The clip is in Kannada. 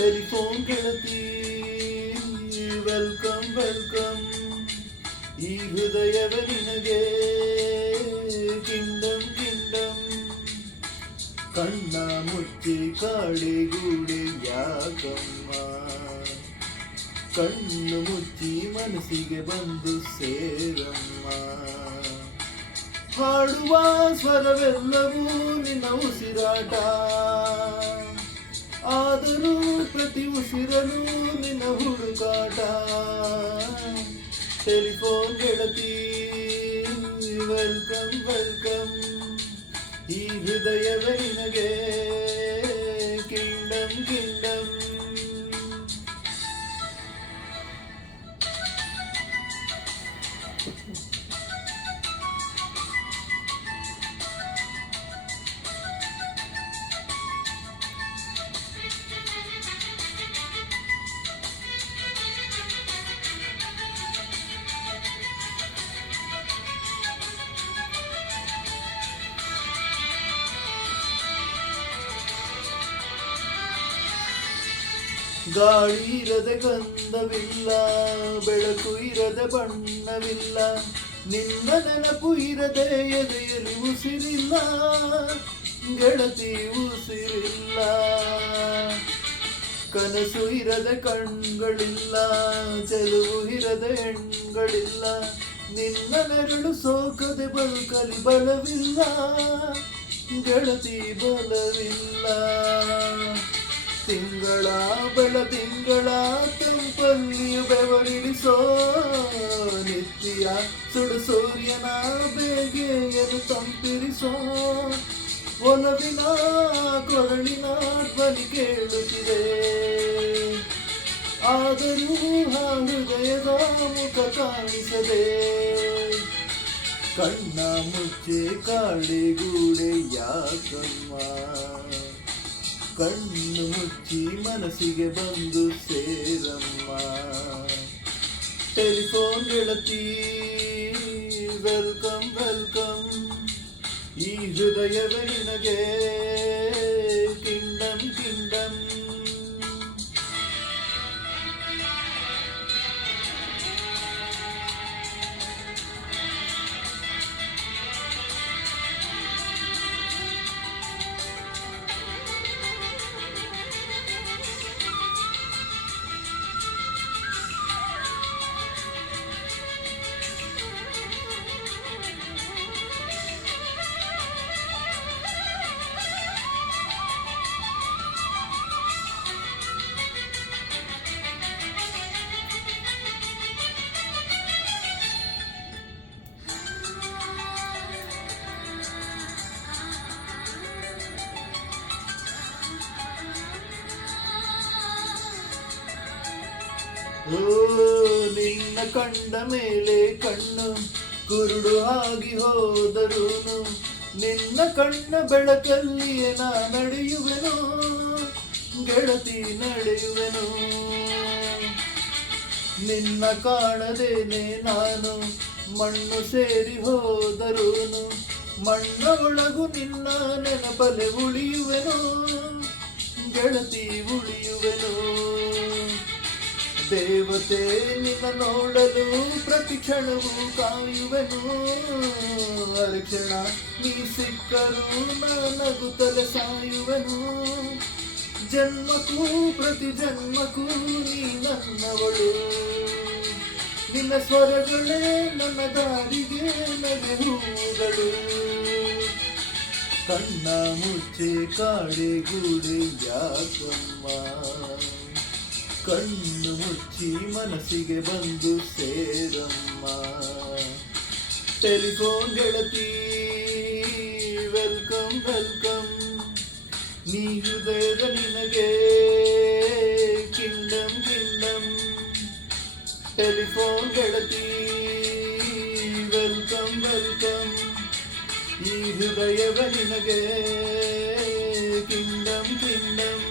ಟೆಲಿಫೋನ್ ಗೆಳತಿ ವೆಲ್ಕಮ್ ವೆಲ್ಕಮ್. ಈ ಹೃದಯವೇ ನಿನಗೆ ಕಿಂಡಮ್ ಕಿಂಡಮ್. ಕಣ್ಣ ಮುಚ್ಚಿ ಕಾಡೆಗೂಡೆ ಯಾಕಮ್ಮ, ಕಣ್ಣು ಮುಚ್ಚಿ ಮನಸ್ಸಿಗೆ ಬಂದು ಸೇರಮ್ಮ. ಹಾಡುವ ಸ್ವರವೆಲ್ಲವೂ ನಿನ್ನ ಉಸಿರಾಟ, ಆದರೂ ಪ್ರತಿ ಉಸಿರಲು ನಿನ್ನ ಹುಡುಕಾಟ. ಟೆಲಿಫೋನ್ ಗೆಳತಿ ವೆಲ್ಕಮ್ ವೆಲ್ಕಮ್. ಈ ಹೃದಯವೇ ನಿನಗೆ ಕಿಂಡಮ್ ಕಿಂಡಮ್. ಗಾಳಿ ಇರದೆ ಗಂಧವಿಲ್ಲ, ಬೆಳಕು ಇರದೆ ಬಣ್ಣವಿಲ್ಲ, ನಿನ್ನ ನೆನಪು ಇರದೆ ಎದೆಯಲ್ಲಿ ಉಸಿರಿಲ್ಲ, ಗೆಳತಿ ಉಸಿರಿಲ್ಲ. ಕನಸು ಇರದೆ ಕಣ್ಗಳಿಲ್ಲ, ಚೆಲುವು ಇರದೆ ಹೆಣ್ಗಳಿಲ್ಲ, ನಿನ್ನ ನೆರಳು ಸೋಕದೆ ಬದುಕಲಿ ಬಲವಿಲ್ಲ, ಗೆಳತಿ ಬಲವಿಲ್ಲ. ತಿಂಗಳ ಬೆಳದಿಂಗಳ ತಂಪಲ್ಲಿಯು ಬೆವರಿಡಿಸೋ ನಿತ್ಯ ಸುಡು ಸೂರ್ಯನ ಬೇಗೆಯನ್ನು ತಂಪಿರಿಸೋ. ಒಲವಿನ ಕೊರಳಿನ ಧ್ವನಿ ಕೇಳುತ್ತಿದೆ, ಆದರೂ ಆ ಹೃದಯದ ಮುಖ ಕಾಣಿಸದೆ. ಕಣ್ಣ ಮುಚ್ಚೆ ಕಾಡೆಗೂಡೆ ಯಾಕಮ್ಮ, ಕಣ್ಣು ಮುಚ್ಚಿ ಮನಸ್ಸಿಗೆ ಬಂದು ಸೇರಮ್ಮ. ಟೆಲಿಫೋನ್ ಗೆಳತಿ ವೆಲ್ಕಮ್ ವೆಲ್ಕಮ್. ಈ ಹೃದಯವೇ ನಿನಗೆ ಕಿಂಡಮ್ ಕಿಂಡಮ್. ಓ ನಿನ್ನ ಕಂಡ ಮೇಲೆ ಕಣ್ಣು ಕುರುಡು ಆಗಿ ಹೋದರೂನು, ನಿನ್ನ ಕಣ್ಣ ಬೆಳಕಲ್ಲಿಯೇ ನಾ ನಡೆಯುವೆನು, ಗೆಳತಿ ನಡೆಯುವೆನು. ನಿನ್ನ ಕಾಣದೇನೆ ನಾನು ಮಣ್ಣು ಸೇರಿ ಹೋದರೂನು, ಮಣ್ಣ ಒಳಗು ನಿನ್ನ ನೆನಪಲೆ ಉಳಿಯುವೆನು, ಗೆಳತಿ ಉಳಿಯುವೆನು. ದೇವತೆ ನಿನ್ನ ನೋಡಲು ಪ್ರತಿ ಕ್ಷಣವೂ ಕಾಯುವೆನು, ಅರಕ್ಷಣ ನೀ ಸಿಕ್ಕರೂ ನಗುತ್ತಲೆ ಸಾಯುವೆನು. ಜನ್ಮಕ್ಕೂ ಪ್ರತಿ ಜನ್ಮಕ್ಕೂ ನೀ ನನ್ನವಳು, ನಿನ್ನ ಸ್ವರಗಳೇ ನನ್ನ ದಾರಿಗೆ ನಗೆ ಹೂಗಳು. ಕಣ್ಣ ಮುಚ್ಚೆ ಕಾಡೆಗೂಡೆ ಯಾಕಮ್ಮ, ಕಣ್ಣು ಮುಚ್ಚಿ ಮನಸ್ಸಿಗೆ ಬಂದು ಸೇರಮ್ಮ. ಟೆಲಿಫೋನ್ ಗೆಳತಿ ವೆಲ್ಕಮ್ ವೆಲ್ಕಮ್. ನೀ ಹೃದಯದ ನಿನಗೆ ಕಿಂಡಮ್ ಕಿಂಡಮ್. ಟೆಲಿಫೋನ್ ಗೆಳತಿ ವೆಲ್ಕಮ್ ವೆಲ್ಕಮ್. ಈ ಹೃದಯದ ನಿನಗೆ ಕಿಂಡಮ್ ಕಿಂಡಮ್.